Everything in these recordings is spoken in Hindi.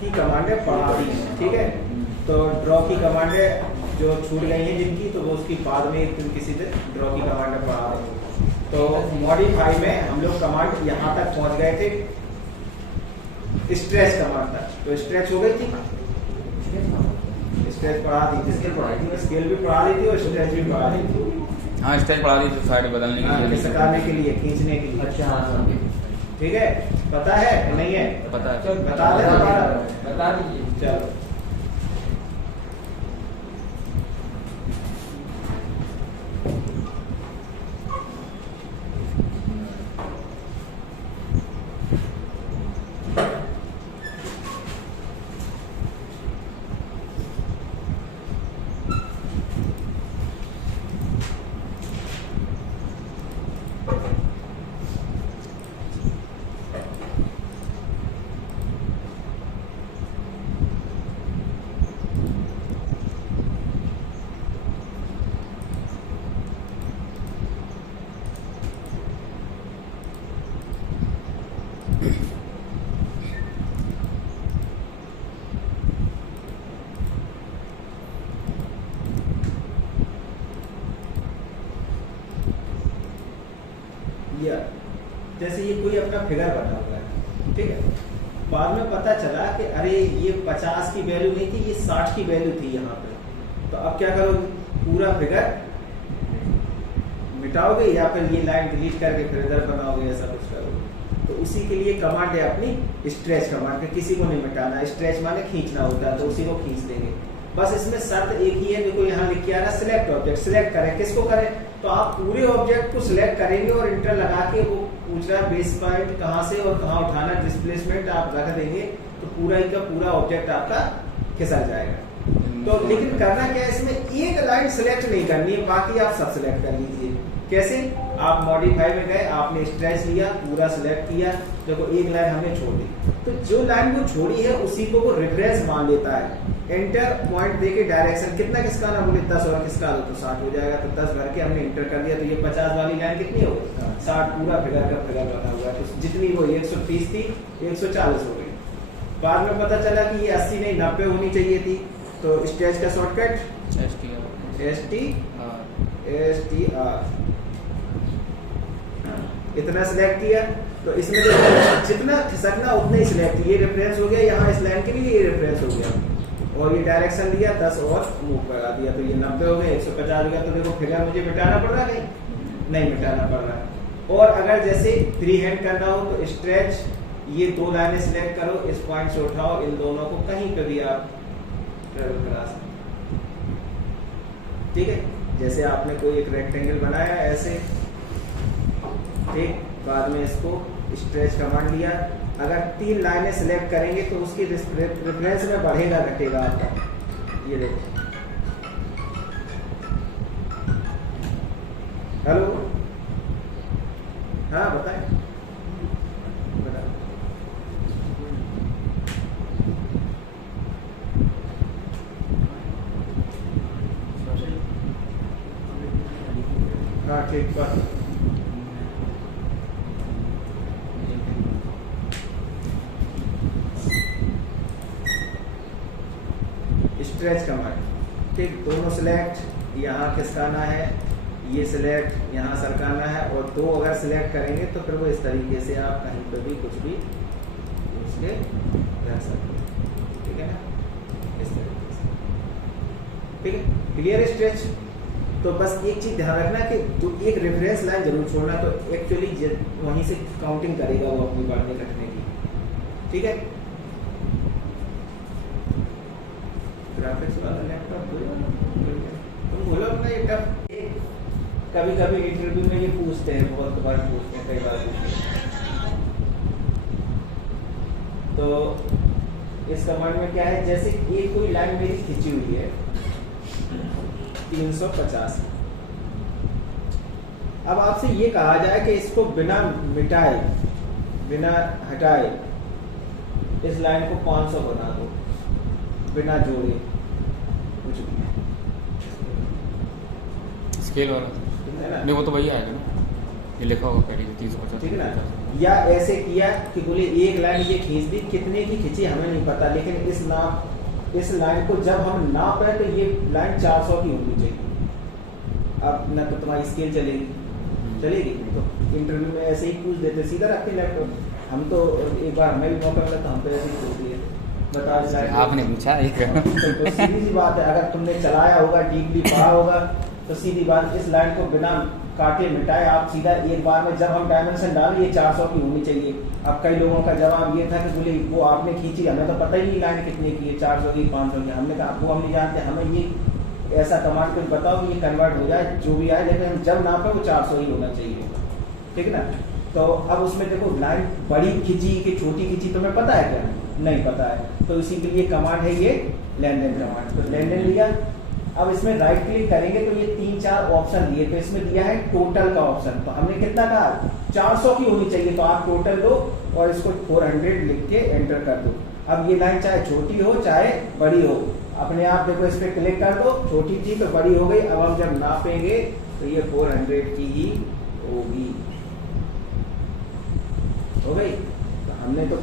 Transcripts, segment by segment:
की कमांड है पढ़ा दी, ठीक है। तो ड्रॉ की कमांड है जो छूट गई है जिनकी, तो वो उसकी बाद में तुम किसी दिन ड्रॉ की कमांड है पढ़ा देंगे। तो मॉडिफाई में हम लोग कमांड यहाँ तक पहुँच गए थे, स्ट्रेच कमांड तक। तो स्ट्रेच हो गई थी, स्ट्रेच पढ़ा दी थी, स्केल भी पढ़ा दी थी और स्ट्रेच भी पढ़ा दी थी। हाँ स्ट्रेच पढ़ा दी थी, साइड बदलने के लिए, सटाने के लिए, खींचने के लिए। अच्छा ठीक है, पता है नहीं है? पता है। चलो बता दे, बता दीजिए। चलो जैसे ये कोई अपना फिगर बना हुआ है, ठीक है। बाद में पता चला कि अरे ये 50 की वैल्यू नहीं थी, ये 60 की वैल्यू थी यहाँ पे। तो अब क्या करोगे, पूरा फिगर मिटाओगे या फिर ये लाइन डिलीट करके फिर इधर बनाओगे, ऐसा कुछ करोगे। तो उसी के लिए कमांड है अपनी स्ट्रेच कमांड, के किसी को नहीं मिटाना। स्ट्रेच माने खींचना होता है, तो उसी को खींच देंगे। बस इसमें शर्त एक ही है, देखो यहाँ लिख के आ रहा है सिलेक्ट ऑब्जेक्ट। सिलेक्ट करें, किसको करें? तो आप पूरे ऑब्जेक्ट को सिलेक्ट करेंगे और इंटर लगा के वो पूछ रहा है बेस पॉइंट कहाँ से और कहाँ उठाना, डिस्प्लेसमेंट आप रख देंगे तो पूरा ही का पूरा ऑब्जेक्ट आपका खिसक जाएगा। तो लेकिन करना क्या है, इसमें एक लाइन सिलेक्ट नहीं करनी है, बाकी आप सब सिलेक्ट कर लीजिए। कैसे? आप मॉडिफाई में गए, आपने स्ट्रेच लिया, पूरा सिलेक्ट किया, देखो एक लाइन हमने छोड़ दी, तो जो लाइन वो छोड़ी है उसी को वो रेफरेंस मान लेता है। एंटर पॉइंट देके डायरेक्शन कितना किसका ना बोले 10 और किसका तो 60 हो जाएगा। तो 10 भर के हमने इंटर कर दिया, तो ये 50 वाली लाइन कितनी हो गई? 60। पूरा फिगर का फिगर बना हुआ है, तो जितनी वो 130 थी 140 हो गई। बाद में पता चला कि ये 80 नहीं 90 होनी चाहिए थी। तो स्ट्रेच का शॉर्टकट STR, इतना सिलेक्ट किया। तो इसमें जितना खिसकना उतना ही सिलेक्ट, ये रेफरेंस हो गया, यहाँ इस लाइन के लिए ये रेफरेंस हो गया, और ये डायरेक्शन दिया 10 और मूव करा दिया, तो ये 90 हो गया, 150 हो गया। तो देखो फिगर मुझे मिटाना पड़ रहा है, नहीं मिटाना पड़ रहा है। और अगर जैसे फ्री हैंड करना हो तो स्ट्रेच, ये दो लाइनें सिलेक्ट करो, इस पॉइंट से उठाओ, इन दोनों को कहीं पे भी आप ट्रेवल करा सकते। ठीक है, जैसे आपने कोई एक रेक्टेंगल बनाया ऐसे, ठीक, बाद में इसको स्ट्रेच कमांड लिया। अगर 3 लाइनें सिलेक्ट करेंगे तो उसकी रेफरेंस में बढ़ेगा घटेगा आपका, ये देखो। हेलो, हाँ बताएं। हाँ ठीक बात। स्ट्रेच कमांड, ठीक, दोनों सिलेक्ट, यहाँ खिसकाना है, ये सिलेक्ट, यहाँ सरकाना है, और दो अगर सिलेक्ट करेंगे तो फिर वो इस तरीके से आप कहीं पर भी कुछ भी उसके रख सकते हैं। ठीक है ना, इस तरीके से। ठीक है, क्लियर स्ट्रेच। तो बस एक चीज ध्यान रखना कि जो एक रेफरेंस लाइन जरूर छोड़ना, तो एक्चुअली वहीं से काउंटिंग करेगा वो अपनी बढ़ने घटने की। ठीक है, ग्राफिक्स वाला लैपटॉप तुम बोलो अपना ये टफ। कभी कभी इंटरव्यू में ये पूछते हैं, बहुत बार पूछते हैं, कई बार पूछते हैं। तो इस कमांड में क्या है, जैसे ये कोई लाइन मेरी खींची हुई है 350, अब आपसे ये कहा जाए कि इसको बिना मिटाए, बिना हटाए इस लाइन को 500 बना दो, बिना जोड़े कुछ भी। स्केल वाला है ना? नहीं, वो तो वही आएगा ना। ये लिखा होगा पहले 350, ठीक है ना। या ऐसे किया कि बोले एक लाइन ये खींच दी, कितने की खींची हमें नहीं पता, लेकिन इस लाइन को जब हम नापे तो ये लाइन 400 की होनी चाहिए। अब ना तो तुम्हारी स्केल चलेगी तो इंटरव्यू में ऐसे ही पूछ देते सीधा रख के लैपटॉप। हम तो एक बार हमें भी मौका मिला तो हम तो ऐसे ही पूछ दिए, बता आपने पूछा एक तो सीधी सी बात है, अगर तुमने चलाया होगा, डीपली पढ़ा होगा तो सीधी बात, इस लाइन को बिना काटे मिटाए आप सीधा एक बार में जब हम डायमेंशन डालें ये 400 की होनी चाहिए। अब कई लोगों का जवाब ये था कि बोले वो आपने खींची, हमें तो पता ही नहीं लाइन कितने की है, 400 की 500 की। हमने कहा वो हम नहीं जानते, हमें ये ऐसा कमांड कुछ बताओ कि ये कन्वर्ट हो जाए जो भी आए, लेकिन हम जब नापे वो 400 ही होना चाहिए, ठीक है ना। तो अब उसमें देखो लाइन बड़ी खींची कि छोटी खींची तुम्हें पता है क्या? नहीं पता है, तो इसी के लिए कमांड है ये लेन देन कमांड। तो लेन देन लिया, अब इसमें राइट क्लिक करेंगे तो ये 3-4 ऑप्शन दिए, तो इसमें दिया है टोटल का ऑप्शन। तो हमने कितना कहा 400 की होनी चाहिए, तो आप टोटल दो और इसको 400 लिख के एंटर कर दो। अब ये लाइन चाहे छोटी हो चाहे बड़ी हो, अपने आप देखो इस पर क्लिक कर दो, छोटी थी तो बड़ी हो गई। अब हम जब नापेंगे तो ये 400 की ही होगी, हो गई। तो हमने तो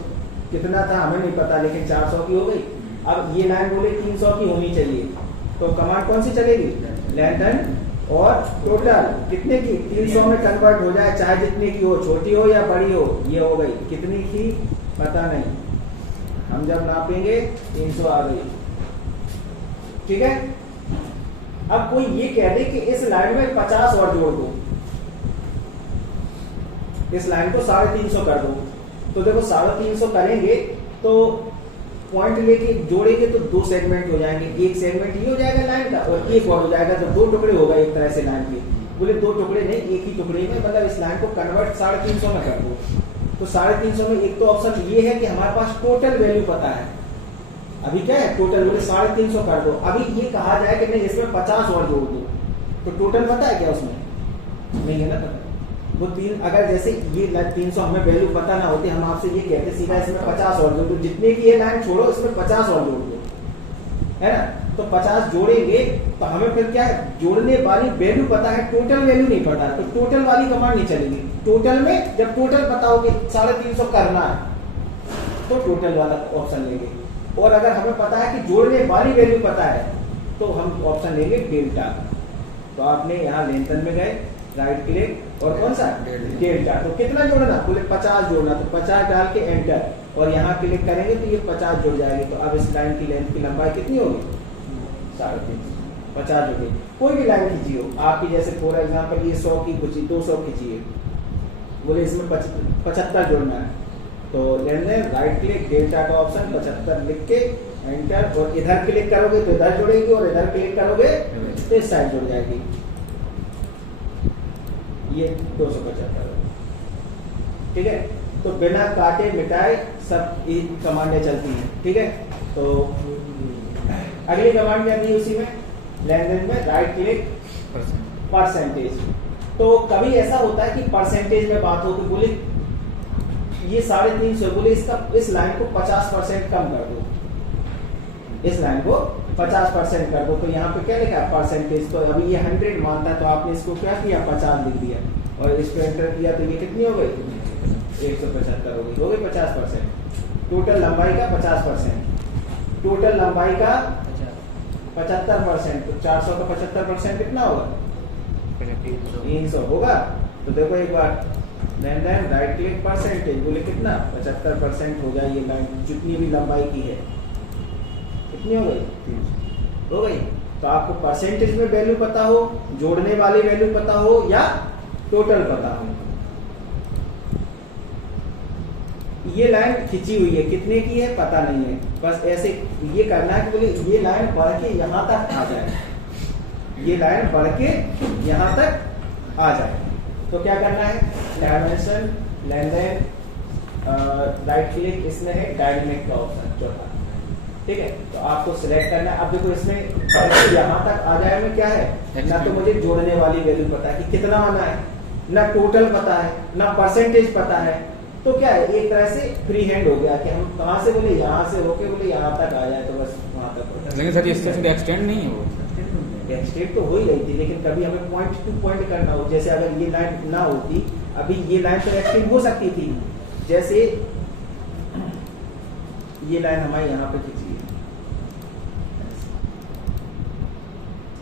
कितना था हमें नहीं पता, लेकिन 400 की हो गई। अब ये लाइन बोले 300 की होनी चाहिए, तो कमांड कौन सी चलेगी? लेन देन और टोटल कितने की 300 में कन्वर्ट हो जाए, चाहे जितने की हो, छोटी हो या बड़ी हो। ये हो गई, कितनी की पता नहीं, हम जब नापेंगे 300 आ गई, ठीक है। अब कोई ये कह दे कि इस लाइन में 50 और जोड़ दो, इस लाइन को 350 कर दो, तो देखो 350 करेंगे तो पॉइंट लेके जोड़ेंगे तो 2 सेगमेंट हो जाएंगे, एक सेगमेंट ये हो जाएगा लाइन का और एक और हो जाएगा, तो 2 टुकड़े हो गए एक तरह से लाइन के। बोले 2 टुकड़े नहीं, एक ही टुकड़े में, मतलब इस लाइन को कन्वर्ट 350 में कर दो। तो 350 में एक तो ऑप्शन ये है कि हमारे पास टोटल वैल्यू पता है, अभी क्या है टोटल, बोले 350 कर दो। अभी ये कहा जाए कि नहीं इसमें 50 और जोड़ दो, तो टोटल पता है क्या उसमें? नहीं है ना पता। वो अगर जैसे ये 300 हमें वैल्यू पता ना होती, हम आपसे ये कहते सीधा इसमें 50 और जोड़ दो, जितने की ये लाइन छोड़ो इसमें 50 और जोड़ दो, है ना। तो 50 जोड़ेंगे तो हमें फिर क्या है, जोड़ने वाली वैल्यू पता है, टोटल वैल्यू नहीं पता, तो टोटल वाली कमांड नहीं चलेगी। टोटल में जब टोटल पता हो कि 350 करना है तो टोटल वाला ऑप्शन लेंगे, और अगर हमें पता है कि जोड़ने वाली वैल्यू पता है तो हम ऑप्शन लेंगे डेल्टा। तो आपने यहाँ लेंथन में गए, राइट क्लिक और कौन सा डेल्टा, तो कितना जोड़ना, बोले 50 जोड़ना, तो 50 डाल के एंटर, और यहाँ क्लिक करेंगे तो ये 50 जुड़ जाएगी। तो अब इस लाइन की लेंथ की लंबाई कितनी होगी? 350, 50 जुड़ गई। कोई भी लाइन खींची हो आपकी, जैसे फॉर एग्जाम्पल ये 100 की खींची, 200 खींची है, बोले इसमें 75 जोड़ना है, तो लेन देन राइट क्लिक डेल्टा का ऑप्शन 75 लिख के एंटर, और इधर क्लिक करोगे तो इधर जुड़ेगी और इधर क्लिक करोगे तो इस साइड जुड़ जाएगी। ये 275, ठीक है। तो बिना काटे मिटाए सब कमांडें चलती हैं, ठीक है। तो अगली कमांड क्या थी उसी में, लेन देन में राइट क्लिक परसेंटेज। तो कभी ऐसा होता है कि परसेंटेज में बात हो तो बोले ये 350, बोले इस लाइन को 50% कम कर दो, इस लाइन को 50% कर दो। तो यहाँ पे क्या लिखा है परसेंटेज, तो अभी ये 100 मानता है, तो आपने इसको क्या किया 50 लिख दिया और इस पे एंटर किया, तो ये कितनी हो गई 175 हो गई 50%। टोटल लंबाई का 50%, टोटल लंबाई का 75%, तो 400 का 75% कितना होगा 300 होगा। तो देखो एक बार देन राइट क्लिक परसेंटेज, बोले कितना 75% हो जाए, ये लाइन जितनी भी लंबाई की है कितनी हो गई, हो गई। तो आपको परसेंटेज में वैल्यू पता हो, जोड़ने वाली वैल्यू पता हो या टोटल पता हो। ये लाइन खिंची हुई है, कितने की है पता नहीं है, बस ऐसे ये करना है कि बोले ये लाइन बढ़ के यहां तक आ जाए, ये लाइन बढ़ के यहां तक आ जाए। तो क्या करना है, डायमेंशन लेन देन राइट क्लिक, इसमें है डायनेमिक का ऑप्शन चौथा, ठीक है। तो आपको सिलेक्ट करना है। अब देखो इसमें यहाँ तक आ जाए में क्या है, ना तो मुझे जोड़ने वाली वैल्यू पता है कि कितना आना है, ना टोटल पता है, ना परसेंटेज पता है। तो क्या है, एक तरह से फ्री हैंड हो गया कि हम कहाँ से बोले यहाँ से होके बोले यहाँ तक आ जाए, तो बस वहां तक। लेकिन सर इससे एक्सटेंड नहीं है, वो एक्सटेंड तो हो ही रही थी, लेकिन कभी हमें पॉइंट टू पॉइंट करना हो, जैसे अगर ये लाइन ना होती अभी ये लाइन तो एक्सटेंड हो सकती थी, जैसे ये लाइन हमारी यहाँ पे खींची है,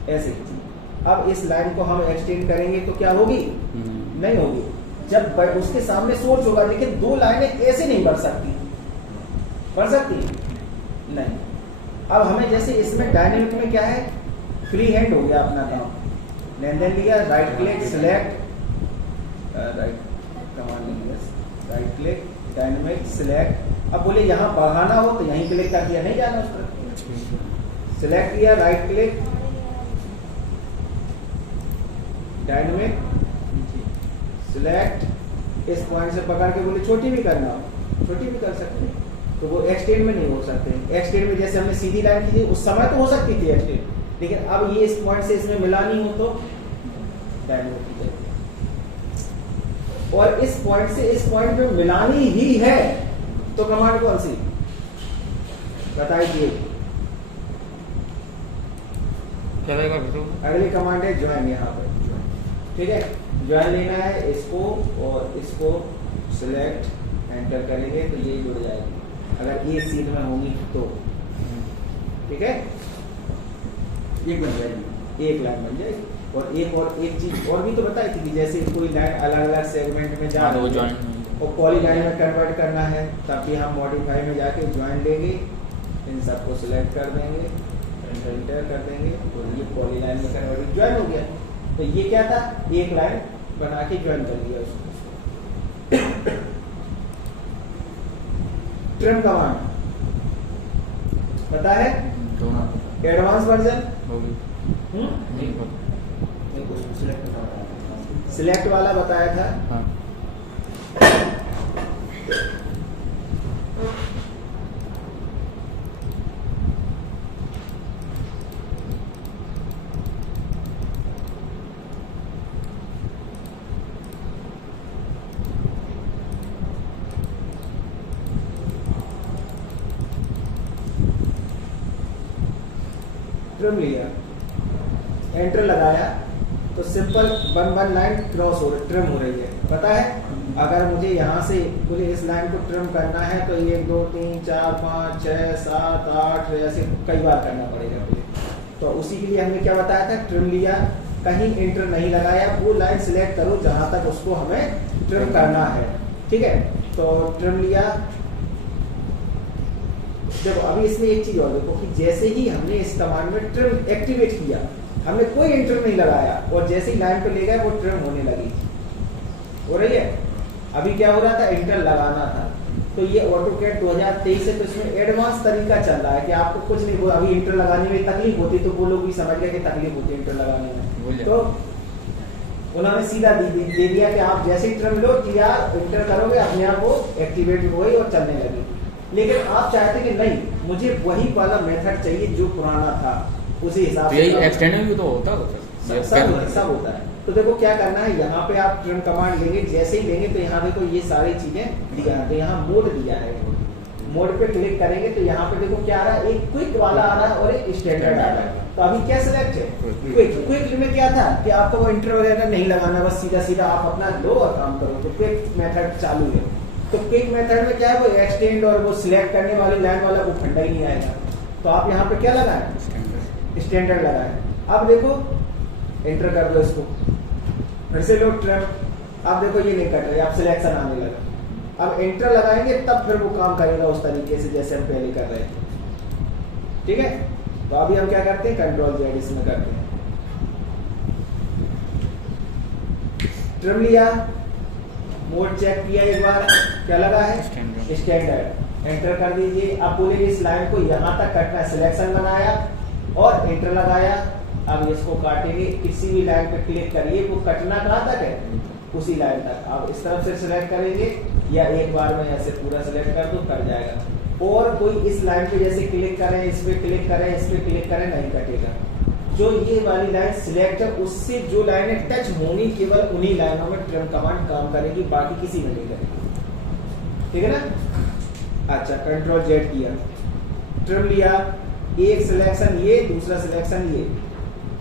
ऐसे खींची। अब इस लाइन को हम एक्सटेंड करेंगे तो क्या होगी? नहीं होगी। जब उसके सामने सोर्स होगा, लेकिन दो लाइनें ऐसे नहीं बढ़ सकती, बढ़ सकती नहीं। अब हमें जैसे इसमें डायनेमिक में क्या है, फ्री हैंड हो गया अपना काम, लेन देन लिया, right click select, right command लिया, राइट क्लिक डायनेमिक सिलेक्ट। अब बोले यहाँ बढ़ाना हो तो यहीं क्लिक कर दिया, नहीं जाना उस पर, सिलेक्ट किया, राइट क्लिक डायनेमिक सिलेक्ट, इस पॉइंट से पकड़ के बोले छोटी भी करना हो, छोटी भी कर सकते हैं, तो वो एक्सटेंड में नहीं हो सकते। एक्सटेंड में जैसे हमने सीधी लाइन की थी उस समय तो हो सकती थी एक्सटेंड, लेकिन अब ये इस पॉइंट से इसमें मिलानी हो तो डायनेमिक की जरूरत, और इस पॉइंट से इस पॉइंट में मिलानी ही है तो कमांड कौन सी बताइए? क्या रहेगा? अगली कमांड है ज्वाइन, यहाँ पर ठीक है, ज्वाइन लेना है इसको और इसको सिलेक्ट एंटर करेंगे तो ये जुड़ जाएगी, अगर एक सीट में होंगी तो, ठीक है, एक बन जाएगी, एक लाइन बन जाएगी। और एक चीज और भी तो बताई थी कि जैसे कोई लाइन अलग अलग सेगमेंट में जा रही है और पॉली लाइन में कन्वर्ट करना है, तब भी हम मॉडिफाई में जाके ज्वाइन लेंगे, इन सबको सिलेक्ट कर देंगे, एंटर कर देंगे और ये पॉली लाइन में कन्वर्ट ज्वाइन हो गया। तो ये क्या था, एक लाइन बना के ज्वाइन कर लिया उसको। ट्रिम कमांड पता है, एडवांस वर्जन सिलेक्ट वाला बताया था। हाँ। ट्रिम लिया, एंटर लगाया तो सिंपल वन लाइन क्रॉस हो रही, ट्रिम हो रही है, पता है। अगर मुझे यहाँ से मुझे इस लाइन को ट्रिम करना है तो 1 2 3 4 5 6 7 8 ऐसे कई बार करना पड़ेगा मुझे। तो उसी के लिए हमने क्या बताया था, ट्रिम लिया, कहीं एंटर नहीं लगाया, वो लाइन सिलेक्ट करो जहां तक उसको हमें ट्रिम करना है, ठीक है। तो ट्रिम लिया, जब अभी इसमें एक चीज और देखो कि जैसे ही हमने इस कमांड में ट्रिम एक्टिवेट किया, हमने कोई एंटर नहीं लगाया और जैसे ही लाइन पे ले गए वो ट्रिम होने लगी, हो रही है। अभी क्या हो रहा था, एंटर लगाना था। तो ये ऑटोकैड 2023 है तो इसमें एडवांस तरीका चल रहा है कि आपको कुछ नहीं, अभी इंटर लगाने में तकलीफ होती तो वो लोग भी समझ गए कि तकलीफ होती है इंटर लगाने में, तो उन्होंने सीधा दे दिया कि आप जैसे ही ट्रिम लो किया, इंटर करोगे अपने आप वो एक्टिवेट हो गई और चलने लगी। लेकिन आप चाहते कि नहीं, मुझे वही वाला मेथड चाहिए जो पुराना था, उसी हिसाब से एक्सटेंड में भी तो होता है, सब होता है। तो देखो क्या करना है, यहाँ पे आप ट्रिम कमांड लेंगे, जैसे ही लेंगे तो यहाँ देखो ये सारी चीजें दिया है, तो यहाँ मोड दिया है, मोड पे क्लिक करेंगे तो यहाँ पे देखो क्या आ रहा है, एक क्विक वाला आ रहा है और एक स्टैंडर्ड आ रहा है। तो अभी क्या सिलेक्ट है, क्विक में क्या था कि आपको वो इंटर वगैरह नहीं लगाना, बस सीधा सीधा आप अपना लो और काम करो, तो क्विक मेथड चालू है। तो क्विक मेथड में क्या है, वो एक्सटेंड और वो सिलेक्ट करने वाली लाइन वाला वो फंडा ही नहीं आएगा। तो आप यहाँ पे क्या लगाए, स्टैंडर्ड लगाए। अब देखो एंटर कर दो इसको, फिर से लो ट्रिम, अब देखो ये नहीं कट रही, अब सिलेक्शन आने लगा। अब एंटर लगाएंगे तब फिर वो काम करेगा उस तरीके से जैसे हम पहले कर रहे थे, ठीक है। तो अभी हम क्या करते हैं, कंट्रोल Z इसमें करते हैं, ट्रिम लिया, मोड चेक किया एक बार, क्या लगा है, स्टैंडर्ड, एंटर कर दीजिए। अब बोलेंगे इस लाइन को यहाँ तक कटना है, सिलेक्शन बनाया और एंटर लगाया। अब इसको काटेंगे, किसी भी लाइन पे क्लिक करिए, वो कटना कहाँ तक है, उसी लाइन तक। अब इस तरफ से सिलेक्ट करेंगे या एक बार में ऐसे पूरा सिलेक्ट कर दो, कट जाएगा। और कोई इस लाइन पे जैसे क्लिक करें, इस पे क्लिक करें, इस पे क्लिक करें, नहीं कटेगा। जो ये वाली लाइन सिलेक्ट है उससे जो लाइनें टच होंगी केवल उन्हीं लाइनों में ट्रिम कमांड काम करेगी, बाकी किसी में नहीं करेगी, ठीक है ना। अच्छा, कंट्रोल Z किया, ट्रिम लिया, एक सिलेक्शन ये, दूसरा सिलेक्शन ये,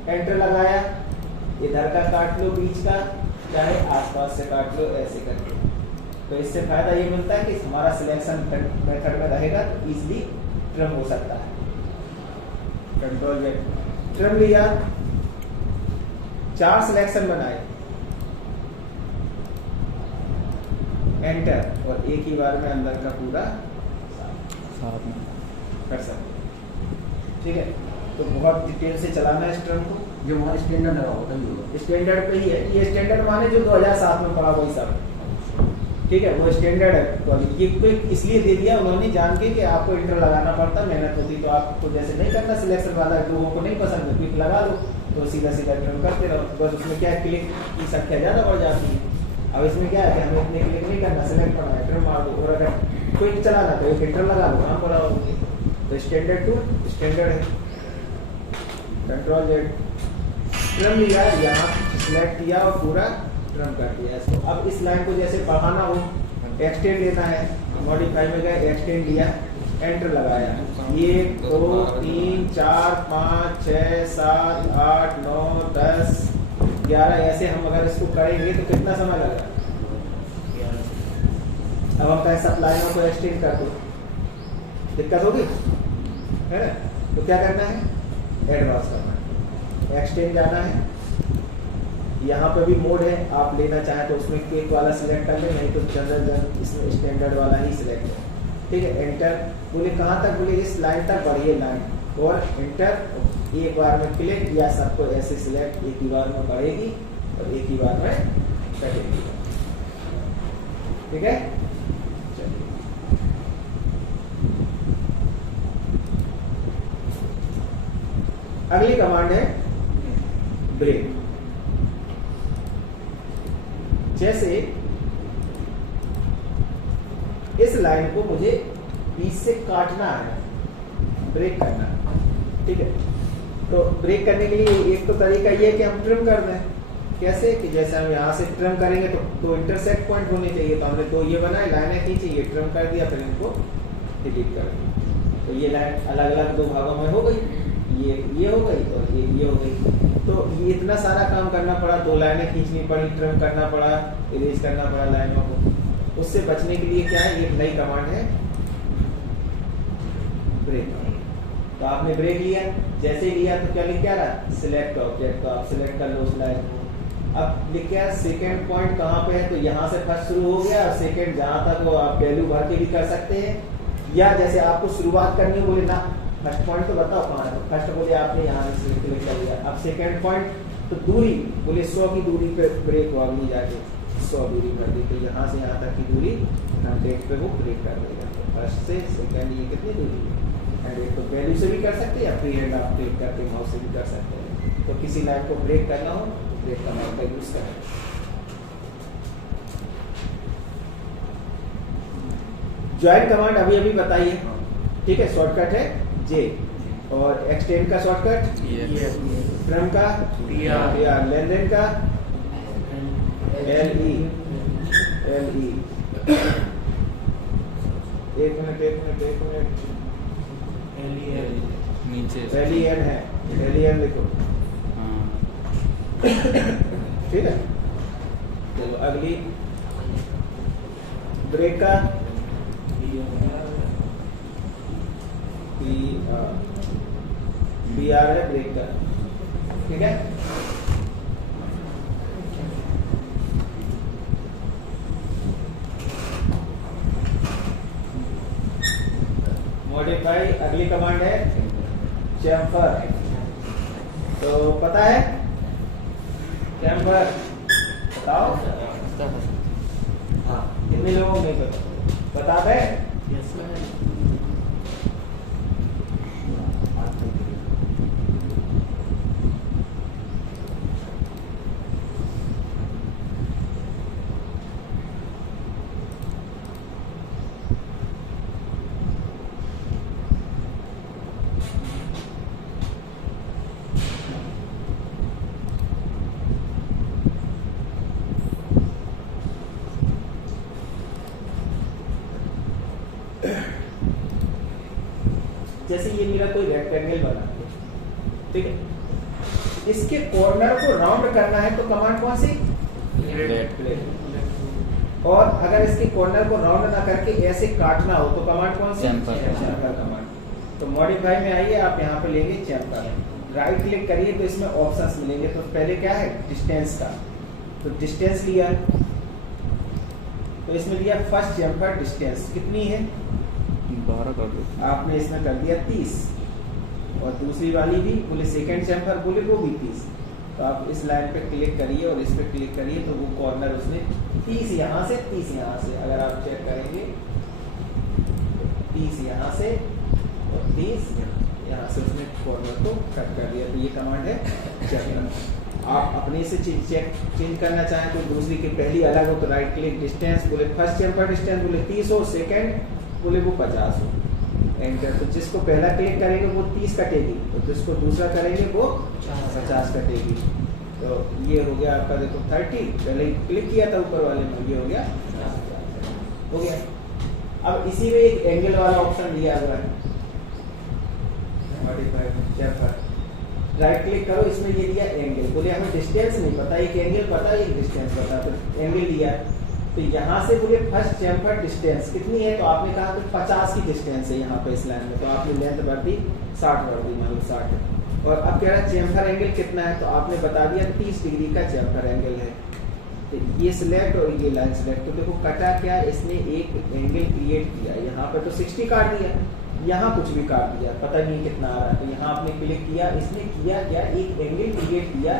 एंटर लगाया, इधर का काट लो बीच का, चाहे आसपास से काट लो ऐसे करके। तो इससे फायदा ये मिलता है कि हमारा सिलेक्शन मेथड में रहेगा तो इजीली ट्रिम हो सकता है। कंट्रोल Z, ट्रिम लिया, 4 सिलेक्शन बनाए, एंटर, और एक ही बार में अंदर का पूरा साथ में कर सकते। ठीक है, तो बहुत डिटेल से चलाना है इस ट्रिम को। जो वहाँ स्टैंडर्ड लगा होता ही होगा। स्टैंडर्ड पे ही है, ये स्टैंडर्ड माने जो 2007 में पड़ा वही सब। ठीक है, वो स्टैंडर्ड है। तो ये कोई इसलिए दे दिया उन्होंने जान के कि आपको इंटर लगाना पड़ता, मेहनत होती, तो आपको जैसे नहीं करना सिलेक्शन वाला, लोगों को नहीं पसंद है, क्लिक लगा लो तो सीधा सीधा ट्रिम करते रहो। बस उसमें क्या है, क्लिक की संख्या ज्यादा बढ़ जाती है। अब इसमें क्या है कि हमें इतने क्लिक नहीं करना, सिलेक्ट करना है, ट्रिम मार दो, और अगर क्विक चलाना तो एक इंटर लगा लो, नाम बढ़ाओ। तो स्टैंडर्ड टू स्टैंडर्ड है। कंट्रोल Z, ट्रिम लिया, यहाँ सिलेक्ट किया और पूरा ट्रिम कर दिया इसको। अब इस लाइन को जैसे बढ़ाना हो, एक्सटेंड लेना है, मॉडिफाई में गए, एक्सटेंड लिया, एंटर लगाया, 1 2 3 4 5 6 7 8 9 10 11 ऐसे हम अगर इसको करेंगे तो कितना समय लगा। अब हम कहें सब लाइनों को एक्सटेंड कर दो, दिक्कत होगी है ना। तो क्या करना है, एडवांस करना है, एक्सटेंड जाना है। यहाँ पे भी मोड है, आप लेना चाहें तो उसमें क्विक वाला सिलेक्ट कर ले, नहीं तो जनरल इसमें स्टैंडर्ड वाला ही सिलेक्ट है। ठीक है, एंटर, बोले कहाँ तक, बोले इस लाइन तक बढ़िए लाइन, और एंटर, एक बार में क्लिक या सबको ऐसे सिलेक्ट, एक ही बार में बढ़ेगी और एक ही बार में कटेगी। ठीक है, चलिए अगली कमांड है ब्रेक। जैसे इस लाइन को मुझे बीच से काटना है, ब्रेक करना है। ठीक है, तो ब्रेक करने के लिए एक तो तरीका ये है कि हम ट्रिम कर दें। कैसे कि जैसे हम यहाँ से ट्रिम करेंगे तो 2 इंटरसेक्ट पॉइंट होने चाहिए, तो हमने 2 ये बनाए, लाइनें खींची, ये ट्रिम कर दिया, फिर इनको डिलीट कर दिया। तो ये लाइन अलग अलग 2 भागों में हो गई, ये हो गई और ये हो गई। तो ये इतना सारा काम करना पड़ा, 2 लाइनें खींचनी पड़ी, ट्रिम करना पड़ा, इरेज करना पड़ा लाइनों को। उससे बचने के लिए क्या है, ये नई कमांड है ब्रेक। तो आपने ब्रेक लिया, जैसे ही लिया तो क्या लिख क्या रहा, सिलेक्ट ऑब्जेक्ट, तो आप सिलेक्ट कर लो उस लाइन को। अब लिख क्या, सेकेंड पॉइंट कहाँ पे है, तो यहाँ से फर्स्ट शुरू हो गया, और सेकेंड जहाँ तक वो आप वैल्यू भर के भी कर सकते हैं, या जैसे आपको शुरुआत करनी है, बोले ना फर्स्ट पॉइंट तो बताओ कहाँ है, फर्स्ट बोले आपने यहाँ से क्लिक कर लिया। अब सेकेंड पॉइंट तो दूरी, बोले 100 की दूरी पे ब्रेक हुआ, अगली जाके 100 दूरी कर दी, तो यहाँ से यहाँ तक की दूरी 100 पे वो ब्रेक कर देगा। तो फर्स्ट से सेकेंड ये कितनी दूरी है, 100। तो वैल्यू से भी कर सकते हैं या फ्री हैंड आप क्लिक करके माउस से भी कर सकते हैं। तो किसी लाइन को ब्रेक करना हो तो ब्रेक कमांड का यूज करें। ज्वाइन कमांड अभी अभी बताइए, ठीक है, शॉर्टकट है J, और एक्सटेंड का शॉर्टकट ट्रिम का PR, लेन देन का LE। एक मिनट नीचे LEN है, LEN लिखो। ठीक है, चलो अगली ब्रेक का PR है ब्रेक का। ठीक है, मॉडिफाई, अगली कमांड है चैम्फर। तो पता है चैम्फर, बताओ हाँ, कितने लोगों को नहीं पता, बता दे। जैसे ये मेरा कोई रेक्टेंगल बना, ठीक है, इसके कॉर्नर को राउंड करना है तो कमांड कौन सी, प्लेट। और अगर इसके कॉर्नर को राउंड ना करके ऐसे काटना हो तो कमांड कौन सी? Chamfer command. तो मॉडिफाई में आइए, आप यहाँ पे लेंगे चैम्फर, राइट क्लिक करिए तो इसमें ऑप्शंस मिलेंगे। तो पहले क्या है? डिस्टेंस का, तो डिस्टेंस लिया, तो इसमें दिया फर्स्ट चैम्फर डिस्टेंस कितनी है? 12 कर दो। आपने इसमें कर दिया 30, और दूसरी वाली भी बोले सेकंड चैम्फर बोले वो भी 30। तो आप इस लाइन पे क्लिक करिए और इस पे क्लिक करिए तो वो कॉर्नर उसने 30 यहाँ से 30 यहाँ से, अगर आप चेक करेंगे 30 यहाँ से और 30 यहाँ से उसने कॉर्नर को कट कर दिया। तो ये कमांड है चेक। आप अपने से चेंज करना चाहें तो दूसरी की पहली अलग हो तो राइट क्लिक, डिस्टेंस बोले फर्स्ट चैम्फर डिस्टेंस बोले 30 हो, सेकंड बोले वो 50 हो, एंटर। तो जिसको पहला क्लिक करेंगे वो 30 कटेगी, तो जिसको दूसरा करेंगे वो 50 कटेगी। तो ये हो गया आपका, देखो 30, पहले क्लिक किया था ऊपर वाले में, ये हो गया हो गया। अब इसी में एक एंगल वाला ऑप्शन दिया हुआ है, मॉडिफाई चैम्फर, राइट क्लिक करो, इसमें ये दिया एंगल, बोले हमें डिस्टेंस नहीं पता, एक एंगल पता एक डिस्टेंस पता, तो एंगल दिया। तो यहाँ से बोले फर्स्ट चैम्फर डिस्टेंस कितनी है? तो आपने कहा तो 50 की डिस्टेंस है यहाँ पे इस लाइन में, तो आपने लेंथ बढ़ दी 60 बढ़ दी, मान लो 60 है। और अब कह रहा है चैम्फर एंगल कितना है? तो आपने बता दिया 30 डिग्री का चैम्फर एंगल है। तो ये सिलेक्ट और ये लाइन सिलेक्ट, तो देखो कटा क्या, इसने एक एंगल क्रिएट किया, यहाँ पर तो 60 काट दिया, यहाँ कुछ भी काट दिया, पता नहीं कितना आ रहा है। तो यहाँ आपने क्लिक किया, इसने किया क्या, एक एंगल क्रिएट किया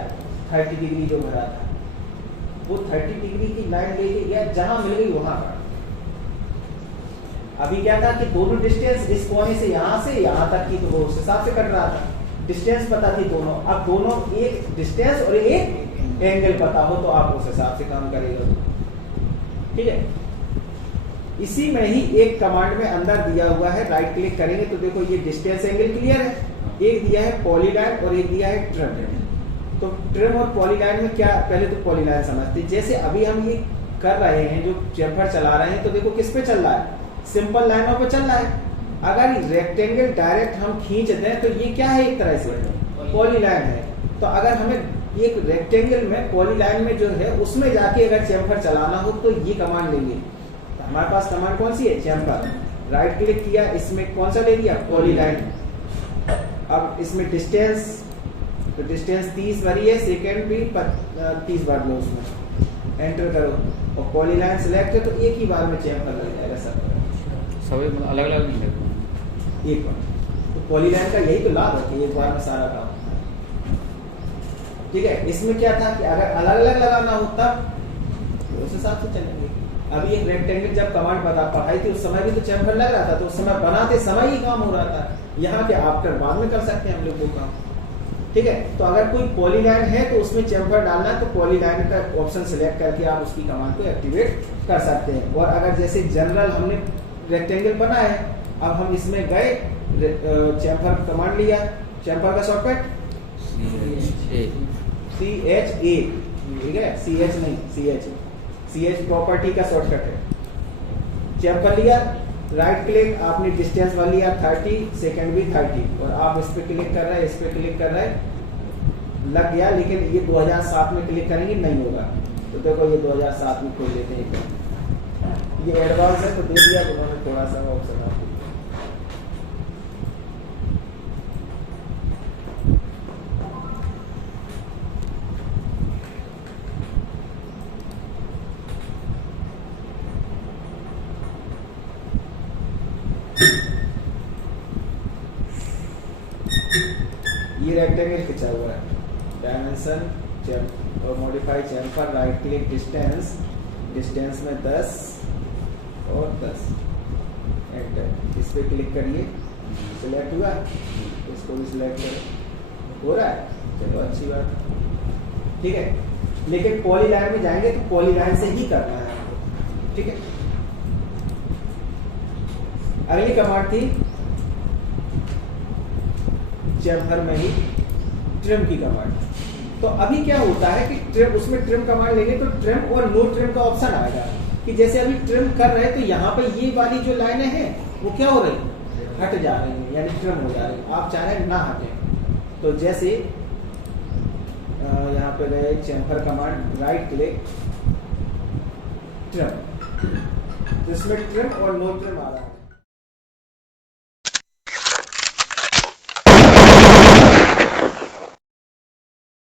30 डिग्री जो भरा था, वो 30 डिग्री की लाइन लेके गया, जहां मिल गई वहां काट। अभी क्या था कि दोनों डिस्टेंस इस कोने से यहां तक की, तो वो उस हिसाब से कट रहा था, डिस्टेंस पता थी दोनों। अब दोनों एक डिस्टेंस और एक एंगल पता हो तो आप उस हिसाब से काम करेगा, ठीक है। इसी में ही एक कमांड में अंदर दिया हुआ है, राइट क्लिक करेंगे तो देखो ये डिस्टेंस एंगल क्लियर है, एक दिया है पॉलीलाइन और एक दिया है ट्रिम। तो ट्रिम और पॉलीलाइन में क्या, पहले तो पॉलीलाइन समझते, जैसे अभी हम ये कर रहे हैं जो चैम्फर चला रहे हैं, तो देखो किस पे चल रहा है, सिंपल लाइनों पे चल रहा है। अगर रेक्टेंगल डायरेक्ट हम खींच दें तो ये क्या है, एक तरह से पॉलीलाइन है। तो अगर हमें एक रेक्टेंगल में पॉलीलाइन में जो है उसमें जाके अगर चैम्फर चलाना हो तो ये कमांड लेंगे। तो हमारे पास कमांड कौन सी है, चैम्फर, राइट क्लिक किया, इसमें कौन सा ले लिया, पॉलीलाइन। अब इसमें डिस्टेंस, तो डिस्टेंस 30 भरी है, सेकेंड भी 30 भर लो उसमें, एंटर करो और पॉलीलाइन सिलेक्ट है, तो एक ही बार में चैम्फर लग जाएगा सब अलग अलग नहीं लगता एक बार। तो पॉलीलाइन का यही तो लाभ है कि एक बार में सारा काम, ठीक है। इसमें क्या था कि अगर अलग अलग लगाना हो तब तो उस हिसाब से चलेंगे। अभी एक रेक्टेंगल जब कमांड पढ़ाई थी उस समय भी तो चैम्फर लग रहा था, तो उस समय बनाते समय ही काम हो रहा था। यहाँ के आफ्टर बाद में कर सकते हैं हम लोग वो काम, ठीक है। तो अगर कोई पॉलीलाइन है तो उसमें चैम्फर डालना है तो पॉलीलाइन का ऑप्शन सिलेक्ट करके आप उसकी कमांड को एक्टिवेट कर सकते हैं। और अगर जैसे जनरल हमने रेक्टेंगल बना है, अब हम इसमें गए, चैम्फर कमांड लिया, चैम्फर का शॉर्टकट CHA, ठीक है, CH नहीं CH प्रॉपर्टी का शॉर्टकट है। चैम्फर लिया, राइट क्लिक, आपने डिस्टेंस वाली लिया 30, सेकंड भी 30, और आप इस पे क्लिक कर रहे हैं, इस पे क्लिक कर रहे हैं, लग गया। लेकिन ये 2007 में क्लिक करेंगे नहीं होगा, तो देखो ये 2007 में खोल लेते हैं, ये एडवांस है तो दे दिया उन्होंने थोड़ा सा ऑप्शन आपको। ये रेक्टेंगल खिंचा हुआ है, डायमेंशन और modify chamfer, right click, distance, distance में 10 और 10, एंटर। इस पे क्लिक करिए, सिलेक्ट हुआ, इसको भी सिलेक्ट करें, हो रहा है, चलो अच्छी बात, ठीक है। लेकिन पॉलीलाइन में जाएंगे तो पॉलीलाइन से ही करना है आपको, ठीक है। अगली कमांड थी चैम्फर में ही ट्रिम की कमांड। तो अभी क्या होता है कि ट्रिम, उसमें ट्रिम कमांड लेंगे तो ट्रिम और नो ट्रिम का ऑप्शन आएगा, कि जैसे अभी ट्रिम कर रहे हैं तो यहाँ पे ये वाली जो लाइनें हैं वो क्या हो रही, हट जा रही है, यानी ट्रिम हो जा रही है। आप चाह रहे हैं ना हटे, तो जैसे यहाँ पे गए chamfer command, right click, trim. तो इसमें ट्रिम और नो ट्रिम आ रहा है।